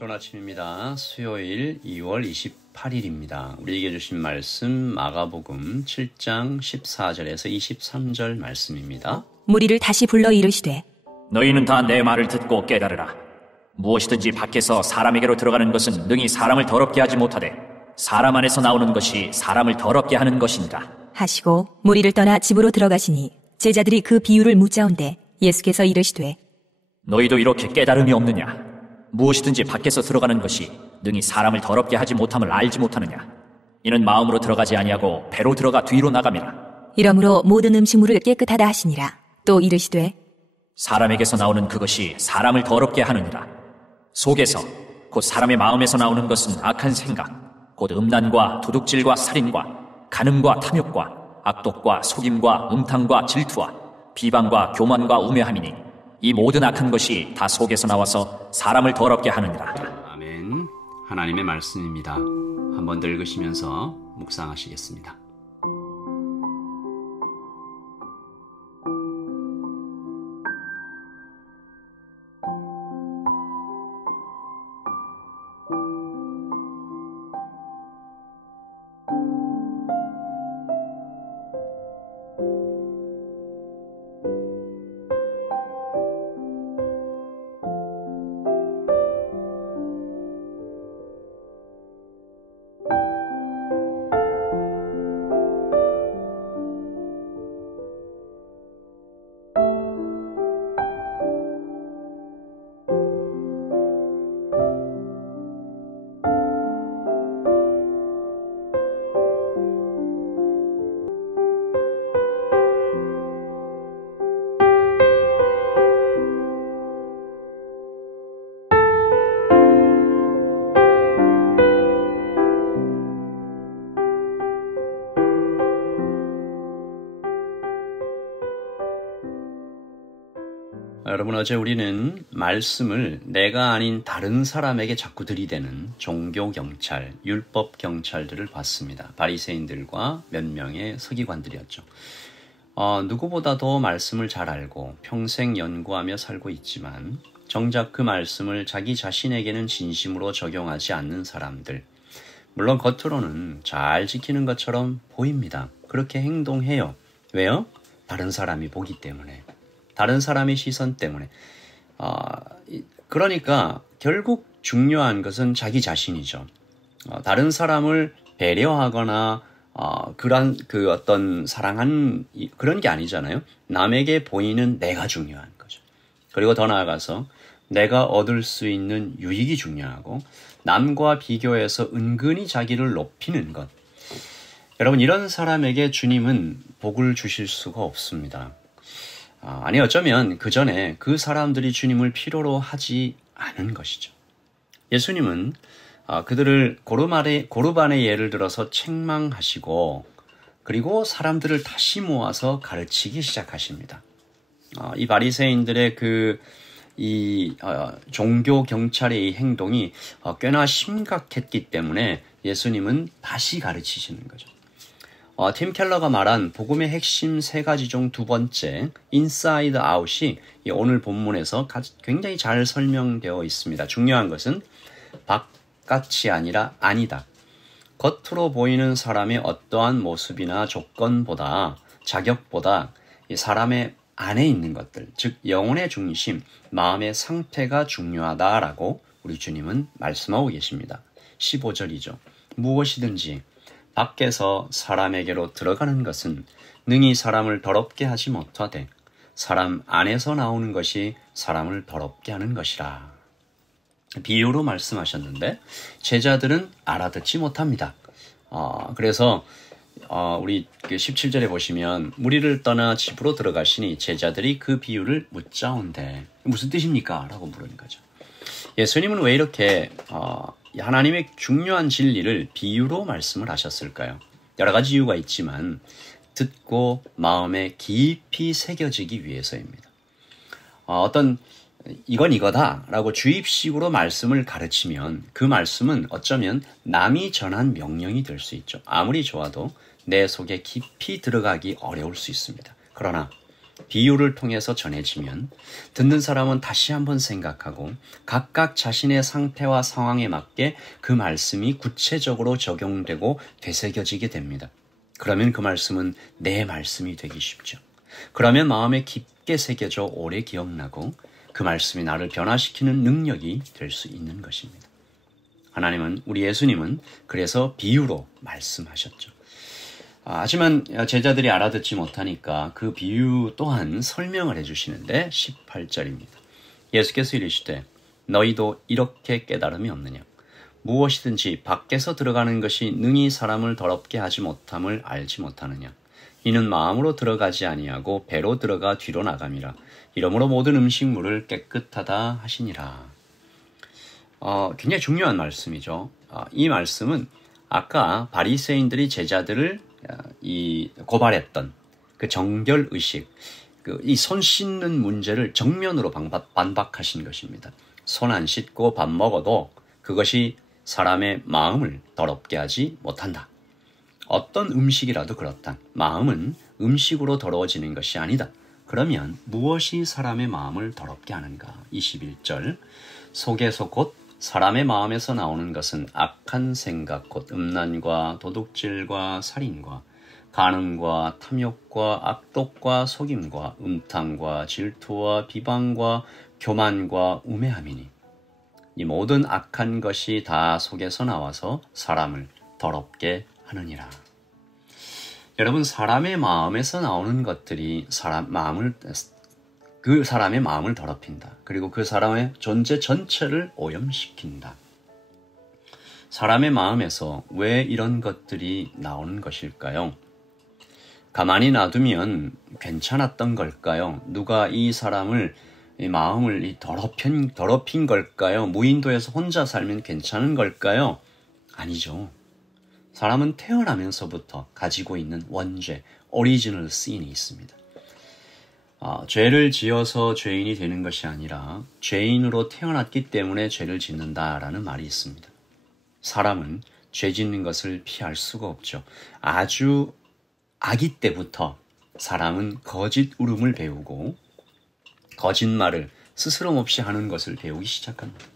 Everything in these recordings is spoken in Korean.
좋은 아침입니다. 수요일 2월 28일입니다. 우리에게 주신 말씀 마가복음 7장 14절에서 23절 말씀입니다. 무리를 다시 불러 이르시되 너희는 다 내 말을 듣고 깨달으라. 무엇이든지 밖에서 사람에게로 들어가는 것은 능히 사람을 더럽게 하지 못하되 사람 안에서 나오는 것이 사람을 더럽게 하는 것이니라 하시고 무리를 떠나 집으로 들어가시니 제자들이 그 비유를 묻자온대 예수께서 이르시되 너희도 이렇게 깨달음이 없느냐? 무엇이든지 밖에서 들어가는 것이 능히 사람을 더럽게 하지 못함을 알지 못하느냐? 이는 마음으로 들어가지 아니하고 배로 들어가 뒤로 나감이라. 이러므로 모든 음식물을 깨끗하다 하시니라. 또 이르시되 사람에게서 나오는 그것이 사람을 더럽게 하느니라. 속에서 곧 사람의 마음에서 나오는 것은 악한 생각 곧 음란과 도둑질과 살인과 간음과 탐욕과 악독과 속임과 음탕과 질투와 비방과 교만과 우매함이니 이 모든 악한 것이 다 속에서 나와서 사람을 더럽게 하느니라. 아멘. 하나님의 말씀입니다. 한번 더 읽으시면서 묵상하시겠습니다. 여러분, 어제 우리는 말씀을 내가 아닌 다른 사람에게 자꾸 들이대는 종교경찰, 율법경찰들을 봤습니다. 바리새인들과 몇 명의 서기관들이었죠. 누구보다도 말씀을 잘 알고 평생 연구하며 살고 있지만 정작 그 말씀을 자기 자신에게는 진심으로 적용하지 않는 사람들. 물론 겉으로는 잘 지키는 것처럼 보입니다. 그렇게 행동해요. 왜요? 다른 사람이 보기 때문에. 다른 사람의 시선 때문에. 그러니까 결국 중요한 것은 자기 자신이죠. 다른 사람을 배려하거나 그 어떤 사랑하는 그런 게 아니잖아요. 남에게 보이는 내가 중요한 거죠. 그리고 더 나아가서 내가 얻을 수 있는 유익이 중요하고 남과 비교해서 은근히 자기를 높이는 것. 여러분, 이런 사람에게 주님은 복을 주실 수가 없습니다. 아니, 어쩌면 그 전에 그 사람들이 주님을 필요로 하지 않은 것이죠. 예수님은 그들을 고르반의 예를 들어서 책망하시고 그리고 사람들을 다시 모아서 가르치기 시작하십니다. 이 바리새인들의 종교 경찰의 이 행동이 꽤나 심각했기 때문에 예수님은 다시 가르치시는 거죠. 팀 켈러가 말한 복음의 핵심 세 가지 중 두 번째, 인사이드 아웃이 오늘 본문에서 굉장히 잘 설명되어 있습니다. 중요한 것은 바깥이 아니라 안이다. 겉으로 보이는 사람의 어떠한 모습이나 조건보다, 자격보다 이 사람의 안에 있는 것들, 즉 영혼의 중심, 마음의 상태가 중요하다라고 우리 주님은 말씀하고 계십니다. 15절이죠. 무엇이든지 밖에서 사람에게로 들어가는 것은 능히 사람을 더럽게 하지 못하되 사람 안에서 나오는 것이 사람을 더럽게 하는 것이라. 비유로 말씀하셨는데 제자들은 알아듣지 못합니다. 그래서 우리 17절에 보시면 무리를 떠나 집으로 들어가시니 제자들이 그 비유를 묻자온대. 무슨 뜻입니까? 라고 물은 거죠. 예수님은 왜 이렇게 하나님의 중요한 진리를 비유로 말씀을 하셨을까요? 여러 가지 이유가 있지만 듣고 마음에 깊이 새겨지기 위해서입니다. 이건 이거다 라고 주입식으로 말씀을 가르치면 그 말씀은 어쩌면 남이 전한 명령이 될 수 있죠. 아무리 좋아도 내 속에 깊이 들어가기 어려울 수 있습니다. 그러나 비유를 통해서 전해지면 듣는 사람은 다시 한번 생각하고 각각 자신의 상태와 상황에 맞게 그 말씀이 구체적으로 적용되고 되새겨지게 됩니다. 그러면 그 말씀은 내 말씀이 되기 쉽죠. 그러면 마음에 깊게 새겨져 오래 기억나고 그 말씀이 나를 변화시키는 능력이 될 수 있는 것입니다. 하나님은, 우리 예수님은 그래서 비유로 말씀하셨죠. 하지만 제자들이 알아듣지 못하니까 그 비유 또한 설명을 해주시는데 18절입니다. 예수께서 이르시되 너희도 이렇게 깨달음이 없느냐? 무엇이든지 밖에서 들어가는 것이 능히 사람을 더럽게 하지 못함을 알지 못하느냐? 이는 마음으로 들어가지 아니하고 배로 들어가 뒤로 나감이라. 이러므로 모든 음식물을 깨끗하다 하시니라. 굉장히 중요한 말씀이죠. 이 말씀은 아까 바리새인들이 제자들을 고발했던 그 정결의식, 이 손 씻는 문제를 정면으로 반박하신 것입니다. 손 안 씻고 밥 먹어도 그것이 사람의 마음을 더럽게 하지 못한다. 어떤 음식이라도 그렇다. 마음은 음식으로 더러워지는 것이 아니다. 그러면 무엇이 사람의 마음을 더럽게 하는가? 21절 속에서 곧 사람의 마음에서 나오는 것은 악한 생각, 곧 음란과 도둑질과 살인과 간음과 탐욕과 악독과 속임과 음탕과 질투와 비방과 교만과 우매함이니 이 모든 악한 것이 다 속에서 나와서 사람을 더럽게 하느니라. 여러분, 사람의 마음에서 나오는 것들이 그 사람의 마음을 더럽힌다. 그리고 그 사람의 존재 전체를 오염시킨다. 사람의 마음에서 왜 이런 것들이 나오는 것일까요? 가만히 놔두면 괜찮았던 걸까요? 누가 이 사람을 마음을 더럽힌 걸까요? 무인도에서 혼자 살면 괜찮은 걸까요? 아니죠. 사람은 태어나면서부터 가지고 있는 원죄, 오리지널 신이 있습니다. 죄를 지어서 죄인이 되는 것이 아니라 죄인으로 태어났기 때문에 죄를 짓는다라는 말이 있습니다. 사람은 죄 짓는 것을 피할 수가 없죠. 아주 아기 때부터 사람은 거짓 울음을 배우고 거짓말을 스스럼없이 하는 것을 배우기 시작합니다.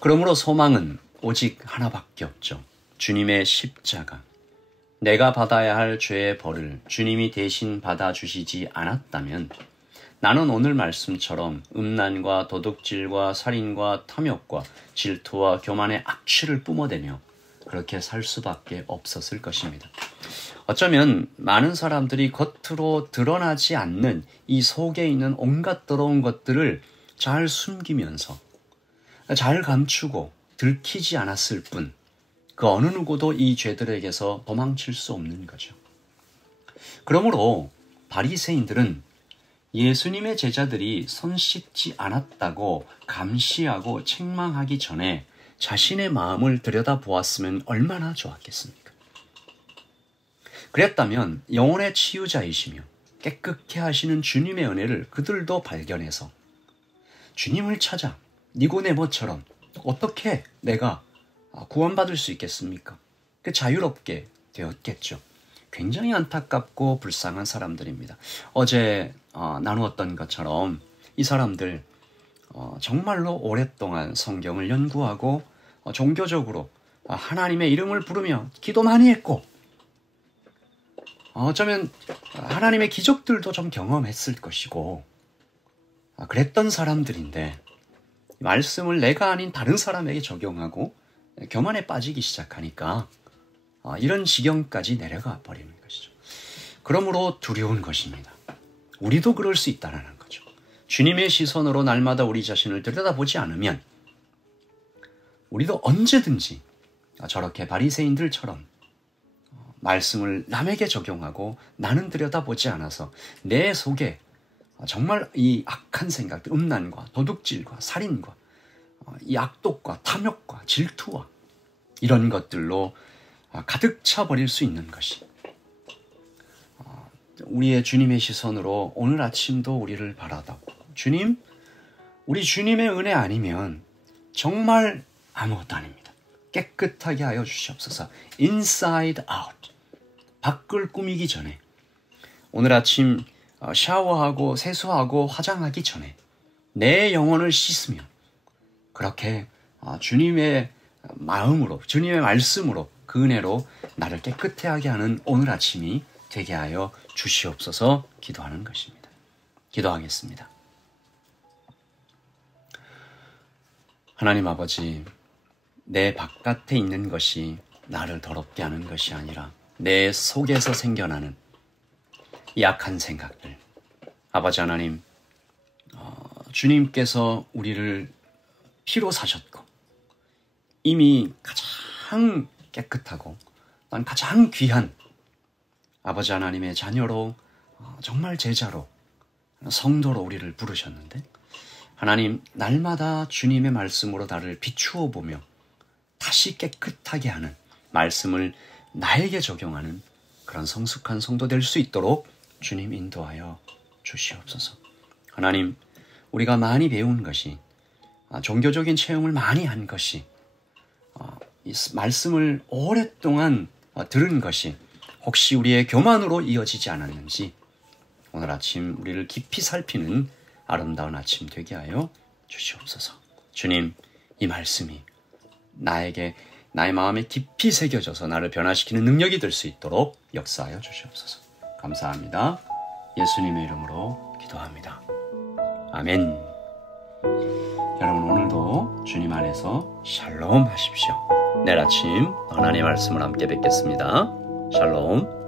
그러므로 소망은 오직 하나밖에 없죠. 주님의 십자가. 내가 받아야 할 죄의 벌을 주님이 대신 받아주시지 않았다면 나는 오늘 말씀처럼 음란과 도둑질과 살인과 탐욕과 질투와 교만의 악취를 뿜어대며 그렇게 살 수밖에 없었을 것입니다. 어쩌면 많은 사람들이 겉으로 드러나지 않는 이 속에 있는 온갖 더러운 것들을 잘 숨기면서 잘 감추고 들키지 않았을 뿐 그 어느 누구도 이 죄들에게서 도망칠 수 없는 거죠. 그러므로 바리새인들은 예수님의 제자들이 손 씻지 않았다고 감시하고 책망하기 전에 자신의 마음을 들여다보았으면 얼마나 좋았겠습니까? 그랬다면 영혼의 치유자이시며 깨끗게 하시는 주님의 은혜를 그들도 발견해서 주님을 찾아 니고데모처럼 어떻게 내가 구원받을 수 있겠습니까? 자유롭게 되었겠죠. 굉장히 안타깝고 불쌍한 사람들입니다. 어제 나누었던 것처럼 이 사람들 정말로 오랫동안 성경을 연구하고 종교적으로 하나님의 이름을 부르며 기도 많이 했고 어쩌면 하나님의 기적들도 좀 경험했을 것이고 그랬던 사람들인데 말씀을 내가 아닌 다른 사람에게 적용하고 교만에 빠지기 시작하니까 이런 지경까지 내려가 버리는 것이죠. 그러므로 두려운 것입니다. 우리도 그럴 수 있다는 거죠. 주님의 시선으로 날마다 우리 자신을 들여다보지 않으면 우리도 언제든지 저렇게 바리새인들처럼 말씀을 남에게 적용하고 나는 들여다보지 않아서 내 속에 정말 이 악한 생각들, 음란과 도둑질과 살인과 이 악독과 탐욕과 질투와 이런 것들로 가득 차버릴 수 있는 것이 우리의 주님의 시선으로 오늘 아침도 우리를 바라다보고 주님, 우리 주님의 은혜 아니면 정말 아무것도 아닙니다. 깨끗하게 하여 주시옵소서. inside out. 밖을 꾸미기 전에 오늘 아침 샤워하고 세수하고 화장하기 전에 내 영혼을 씻으며 그렇게 주님의 마음으로, 주님의 말씀으로, 그 은혜로 나를 깨끗하게 하는 오늘 아침이 되게 하여 주시옵소서 기도하는 것입니다. 기도하겠습니다. 하나님 아버지, 내 바깥에 있는 것이 나를 더럽게 하는 것이 아니라 내 속에서 생겨나는 약한 생각들, 아버지 하나님, 주님께서 우리를 피로 사셨고 이미 가장 깨끗하고 난 가장 귀한 아버지 하나님의 자녀로, 정말 제자로, 성도로 우리를 부르셨는데, 하나님, 날마다 주님의 말씀으로 나를 비추어 보며 다시 깨끗하게 하는 말씀을 나에게 적용하는 그런 성숙한 성도 될 수 있도록 주님 인도하여 주시옵소서. 하나님, 우리가 많이 배운 것이, 종교적인 체험을 많이 한 것이, 이 말씀을 오랫동안 들은 것이 혹시 우리의 교만으로 이어지지 않았는지 오늘 아침 우리를 깊이 살피는 아름다운 아침 되게 하여 주시옵소서. 주님, 이 말씀이 나의 마음에 깊이 새겨져서 나를 변화시키는 능력이 될 수 있도록 역사하여 주시옵소서. 감사합니다. 예수님의 이름으로 기도합니다. 아멘. 여러분, 오늘도 주님 안에서 샬롬 하십시오. 내일 아침 하나님의 말씀을 함께 뵙겠습니다. 샬롬.